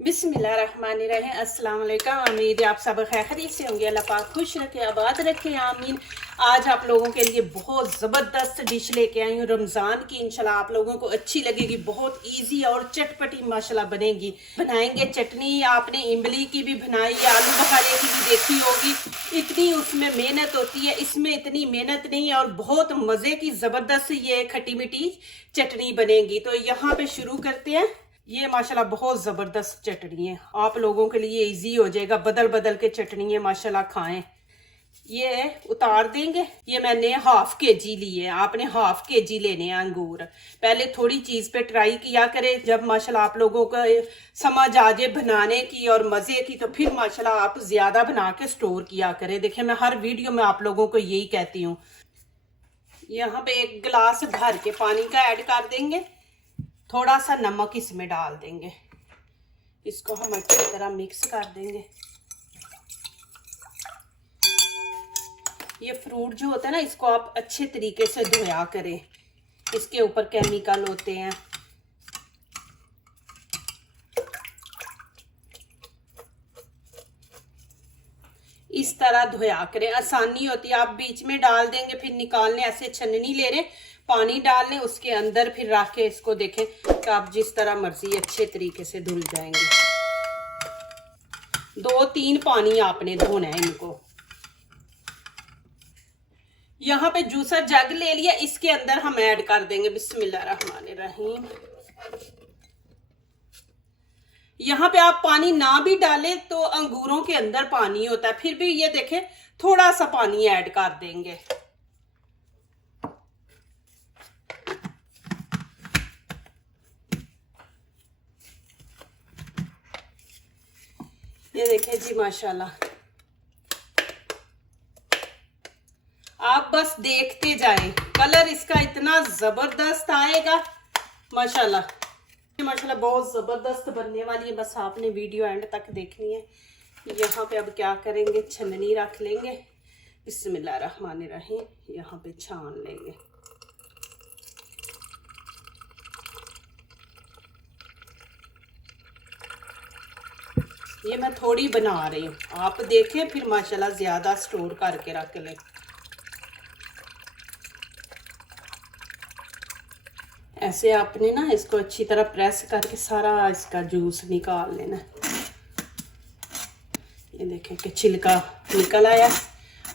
बिस्मिल्लाहिर्रहमानिर्रहीम। अस्सलाम वालेकुम। उम्मीद है आप सब खैरियत से होंगे। अल्लाह पाक खुश रखे, आबाद रखे, आमीन। आज आप लोगों के लिए बहुत ज़बरदस्त डिश लेके आई हूँ रमज़ान की। इंशाल्लाह आप लोगों को अच्छी लगेगी। बहुत इजी और चटपटी माशाल्लाह बनेगी। बनाएंगे चटनी। आपने इमली की भी बनाई, आलू बुखारे की भी देखी होगी। इतनी उसमें मेहनत होती है, इसमें इतनी मेहनत नहीं है और बहुत मज़े की ज़बरदस्त ये खट्टी मीठी चटनी बनेगी। तो यहाँ पे शुरू करते हैं। ये माशाल्लाह बहुत ज़बरदस्त चटनी है, आप लोगों के लिए इजी हो जाएगा। बदल बदल के चटनी है माशाल्लाह, खाएं। ये उतार देंगे। ये मैंने हाफ के जी लिए, आपने हाफ के जी लेने हैं अंगूर। पहले थोड़ी चीज़ पे ट्राई किया करें, जब माशाल्लाह आप लोगों को समझ आ जाए बनाने की और मज़े की, तो फिर माशाल्लाह आप ज़्यादा बना के स्टोर किया करें। देखिए मैं हर वीडियो में आप लोगों को यही कहती हूँ। यहाँ पे 1 गिलास भर के पानी का ऐड कर देंगे। थोड़ा सा नमक इसमें डाल देंगे। इसको हम अच्छी तरह मिक्स कर देंगे। ये फ्रूट जो होता है ना, इसको आप अच्छे तरीके से धोया करें, इसके ऊपर केमिकल होते हैं। इस तरह धोया करें, आसानी होती है। आप बीच में डाल देंगे, फिर निकालने ऐसे छन्नी ले रहे, पानी डाल लें, उसके अंदर फिर रख के इसको देखें कि आप जिस तरह मर्जी अच्छे तरीके से धुल जाएंगे। 2-3 पानी आपने धोना है इनको। यहाँ पे जूसर जग ले लिया, इसके अंदर हम ऐड कर देंगे बिस्मिल्लाहिर्रहमानिर्रहीम। यहाँ पे आप पानी ना भी डालें तो अंगूरों के अंदर पानी होता है, फिर भी ये देखें थोड़ा सा पानी ऐड कर देंगे। ये देखें जी माशाल्लाह, आप बस देखते जाएं, कलर इसका इतना जबरदस्त आएगा माशाल्लाह। माशाल्लाह बहुत ज़बरदस्त बनने वाली है, बस आपने वीडियो एंड तक देखनी है। यहाँ पे अब क्या करेंगे, छन्नी रख लेंगे बिस्मिल्लाहिर्रहमानिर्रहीम। यहाँ पे छान लेंगे। ये मैं थोड़ी बना रही हूँ, आप देखें फिर माशाल्लाह ज़्यादा स्टोर करके रख लें। ऐसे आपने ना इसको अच्छी तरह प्रेस करके सारा इसका जूस निकाल लेना। ये देखें कि छिलका निकल आया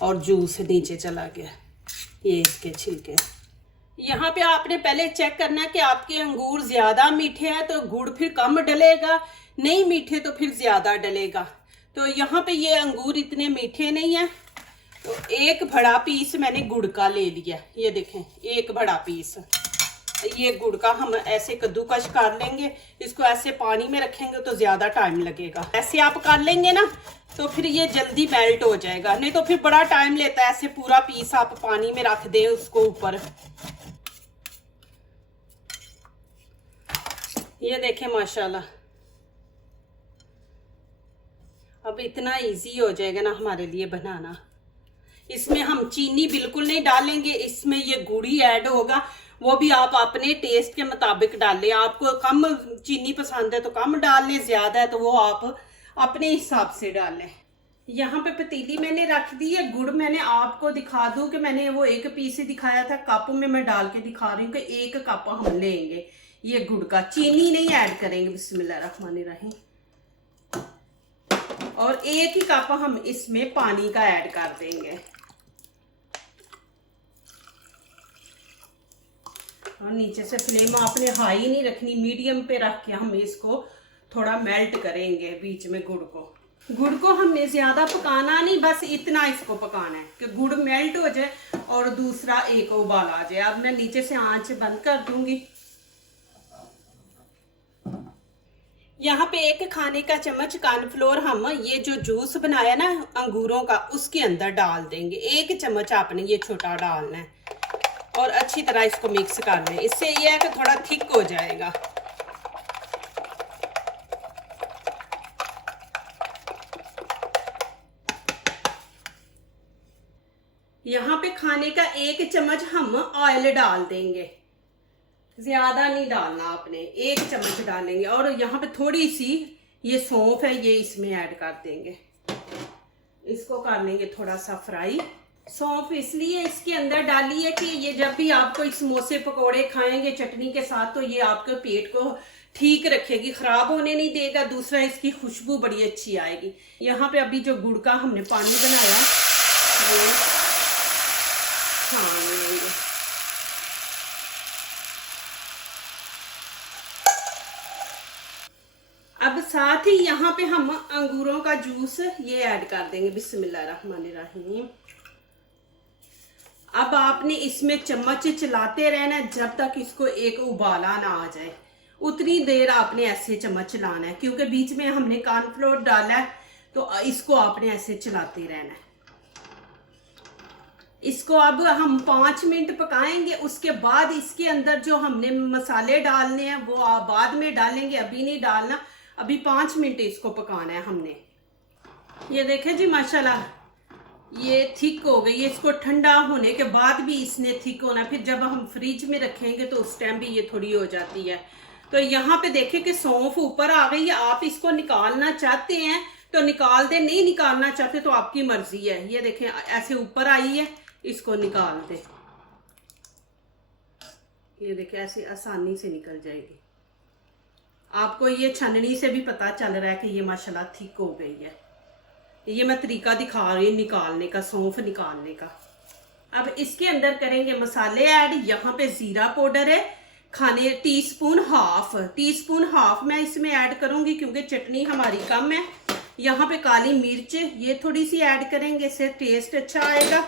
और जूस नीचे चला गया। ये इसके छिलके। यहाँ पे आपने पहले चेक करना है कि आपके अंगूर ज़्यादा मीठे हैं तो गुड़ फिर कम डलेगा, नहीं मीठे तो फिर ज़्यादा डलेगा। तो यहाँ पे ये अंगूर इतने मीठे नहीं है, तो 1 बड़ा पीस मैंने गुड़ का ले लिया। ये देखें 1 बड़ा पीस ये गुड़ का हम ऐसे कद्दूकश कर लेंगे। इसको ऐसे पानी में रखेंगे तो ज़्यादा टाइम लगेगा। ऐसे आप कर लेंगे ना तो फिर ये जल्दी मेल्ट हो जाएगा, नहीं तो फिर बड़ा टाइम लेता है। ऐसे पूरा पीस आप पानी में रख दें उसको ऊपर। ये देखें माशाल्लाह, अब इतना इजी हो जाएगा ना हमारे लिए बनाना। इसमें हम चीनी बिल्कुल नहीं डालेंगे, इसमें ये गुड़ ही ऐड होगा। वो भी आप अपने टेस्ट के मुताबिक डालें। आपको कम चीनी पसंद है तो कम डाल लें, ज्यादा है तो वो आप अपने हिसाब से डालें। यहाँ पे पतीली मैंने रख दी है। गुड़ मैंने आपको दिखा दूं कि मैंने वो 1 पीस ही दिखाया था, कप में मैं डाल के दिखा रही हूँ कि 1 कप हम लेंगे ये गुड़ का। चीनी नहीं ऐड करेंगे बिस्मिल्लाहिर्रहमानिर्रहीम। और 1 ही कप हम इसमें पानी का ऐड कर देंगे। और नीचे से फ्लेम आपने हाई नहीं रखनी, मीडियम पे रख के हम इसको थोड़ा मेल्ट करेंगे बीच में गुड़ को। गुड़ को हमने ज़्यादा पकाना नहीं, बस इतना इसको पकाना है कि गुड़ मेल्ट हो जाए और दूसरा एक उबाल आ जाए। अब मैं नीचे से आंच बंद कर दूंगी। यहाँ पे 1 खाने का चम्मच कॉर्नफ्लोर हम ये जो जूस बनाया ना अंगूरों का उसके अंदर डाल देंगे। 1 चम्मच आपने ये छोटा डालना है और अच्छी तरह इसको मिक्स कर लें। इससे यह है कि थोड़ा थिक हो जाएगा। यहाँ पे खाने का 1 चम्मच हम ऑयल डाल देंगे। ज्यादा नहीं डालना आपने, 1 चम्मच डालेंगे। और यहाँ पे थोड़ी सी ये सौंफ है, ये इसमें ऐड कर देंगे। इसको कर लेंगे थोड़ा सा फ्राई। सौंफ इसलिए इसके अंदर डाली है कि ये जब भी आप कोई समोसे पकोड़े खाएंगे चटनी के साथ तो ये आपके पेट को ठीक रखेगी, खराब होने नहीं देगा। दूसरा इसकी खुशबू बड़ी अच्छी आएगी। यहाँ पे अभी जो गुड़ का हमने पानी बनाया ये छान लेंगे। अब साथ ही यहाँ पे हम अंगूरों का जूस ये ऐड कर देंगे। बिस्मिल्लाहिर्रहमानिर्रहीम। अब आपने इसमें चम्मच चलाते रहना जब तक इसको एक उबाला ना आ जाए, उतनी देर आपने ऐसे चम्मच चलाना है, क्योंकि बीच में हमने कॉर्नफ्लोर डाला है तो इसको आपने ऐसे चलाते रहना है। इसको अब हम 5 मिनट पकाएंगे। उसके बाद इसके अंदर जो हमने मसाले डालने हैं वो बाद में डालेंगे, अभी नहीं डालना। अभी 5 मिनट इसको पकाना है हमने। ये देखें जी माशाल्लाह ये थिक हो गई है। इसको ठंडा होने के बाद भी इसने थिक होना, फिर जब हम फ्रिज में रखेंगे तो उस टाइम भी ये थोड़ी हो जाती है। तो यहाँ पे देखें कि सौंफ ऊपर आ गई है। आप इसको निकालना चाहते हैं तो निकाल दे, नहीं निकालना चाहते तो आपकी मर्जी है। ये देखें ऐसे ऊपर आई है, इसको निकाल दे। ये देखें ऐसे आसानी से निकल जाएगी। आपको ये छननी से भी पता चल रहा है कि ये माशाल्लाह थिक हो गई है। ये मैं तरीका दिखा रही हूँ निकालने का, सौंफ निकालने का। अब इसके अंदर करेंगे मसाले ऐड। यहाँ पे जीरा पाउडर है खाने टीस्पून हाफ मैं इसमें ऐड करूंगी क्योंकि चटनी हमारी कम है। यहाँ पे काली मिर्च ये थोड़ी सी ऐड करेंगे, इससे टेस्ट अच्छा आएगा।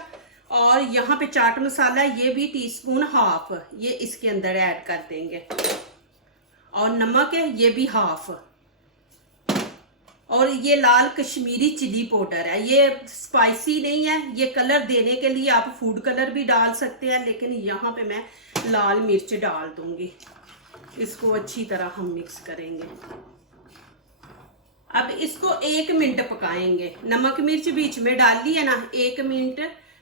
और यहाँ पे चाट मसाला ये भी टीस्पून हाफ ये इसके अंदर ऐड कर देंगे। और नमक है ये भी हाफ। और ये लाल कश्मीरी चिली पाउडर है, ये स्पाइसी नहीं है, ये कलर देने के लिए आप फूड कलर भी डाल सकते हैं, लेकिन यहाँ पे मैं लाल मिर्च डाल दूंगी। इसको अच्छी तरह हम मिक्स करेंगे। अब इसको 1 मिनट पकाएंगे। नमक मिर्च बीच में डाल ली है ना, 1 मिनट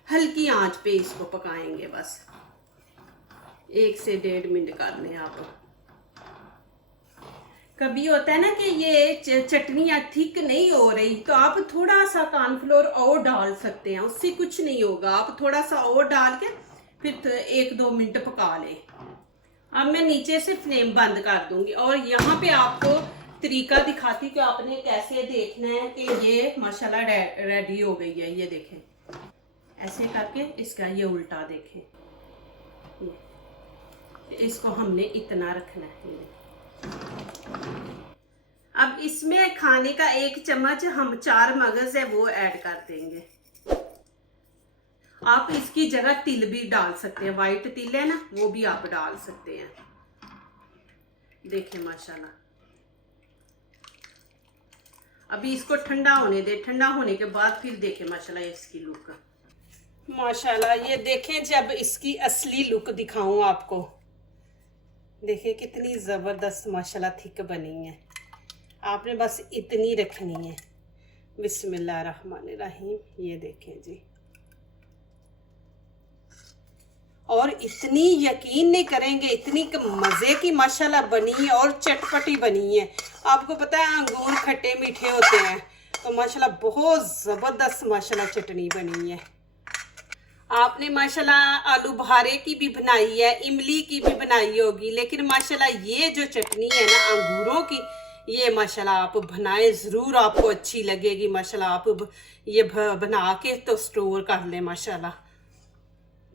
हल्की आंच पे इसको पकाएंगे। बस 1 से 1.5 मिनट करने हैं आप। कभी होता है ना कि ये चटनियाँ थिक नहीं हो रही तो आप थोड़ा सा कॉर्नफ्लोर और डाल सकते हैं, उससे कुछ नहीं होगा। आप थोड़ा सा और डाल के फिर 1-2 मिनट पका लें। अब मैं नीचे से फ्लेम बंद कर दूंगी और यहाँ पे आपको तरीका दिखाती कि आपने कैसे देखना है कि ये माशाल्लाह रेडी हो गई है। ये देखें ऐसे करके इसका ये उल्टा देखें, इसको हमने इतना रखना है। अब इसमें खाने का 1 चम्मच हम 4 मगज है वो ऐड कर देंगे। आप इसकी जगह तिल भी डाल सकते हैं, वाइट तिल है ना वो भी आप डाल सकते हैं। देखें माशाल्लाह। अभी इसको ठंडा होने दे, ठंडा होने के बाद फिर देखें माशाल्लाह इसकी लुक। माशाल्लाह ये देखें जब इसकी असली लुक दिखाऊं आपको, देखिए कितनी ज़बरदस्त माशाल्लाह थिक बनी है। आपने बस इतनी रखनी है। बिस्मिल्लाहिर्रहमानिर्रहीम। ये देखें जी, और इतनी यकीन नहीं करेंगे इतनी मज़े की माशाल्लाह बनी है और चटपटी बनी है। आपको पता है अंगूर खट्टे मीठे होते हैं तो माशाल्लाह बहुत ज़बरदस्त माशाल्लाह चटनी बनी है। आपने माशाल्लाह आलू बुखारे की भी बनाई है, इमली की भी बनाई होगी, लेकिन माशाल्लाह ये जो चटनी है ना अंगूरों की, ये माशाल्लाह आप बनाएं ज़रूर, आपको अच्छी लगेगी। माशाल्लाह आप ये बना के तो स्टोर कर लें। माशाल्लाह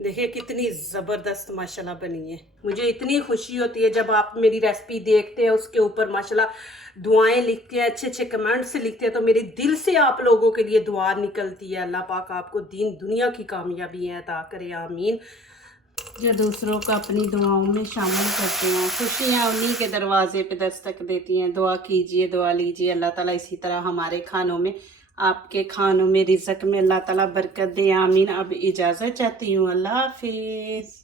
देखिए कितनी ज़बरदस्त माशाल्लाह बनी है। मुझे इतनी खुशी होती है जब आप मेरी रेसिपी देखते हैं, उसके ऊपर माशाल्लाह दुआएं लिखते हैं, अच्छे अच्छे कमेंट्स लिखते हैं, तो मेरे दिल से आप लोगों के लिए दुआ निकलती है। अल्लाह पाक आपको दीन दुनिया की कामयाबी अता करे, आमीन। जो दूसरों को अपनी दुआओं में शामिल करते हैं, खुशियाँ उन्हीं के दरवाजे पे दस्तक देती हैं। दुआ कीजिए, दुआ लीजिए, अल्लाह ताला इसी तरह हमारे खानों में, आपके खानों में, रिज़्क़ में अल्लाह ताला बरकत दे, आमीन। अब इजाज़त चाहती हूँ, अल्लाह हाफिज़।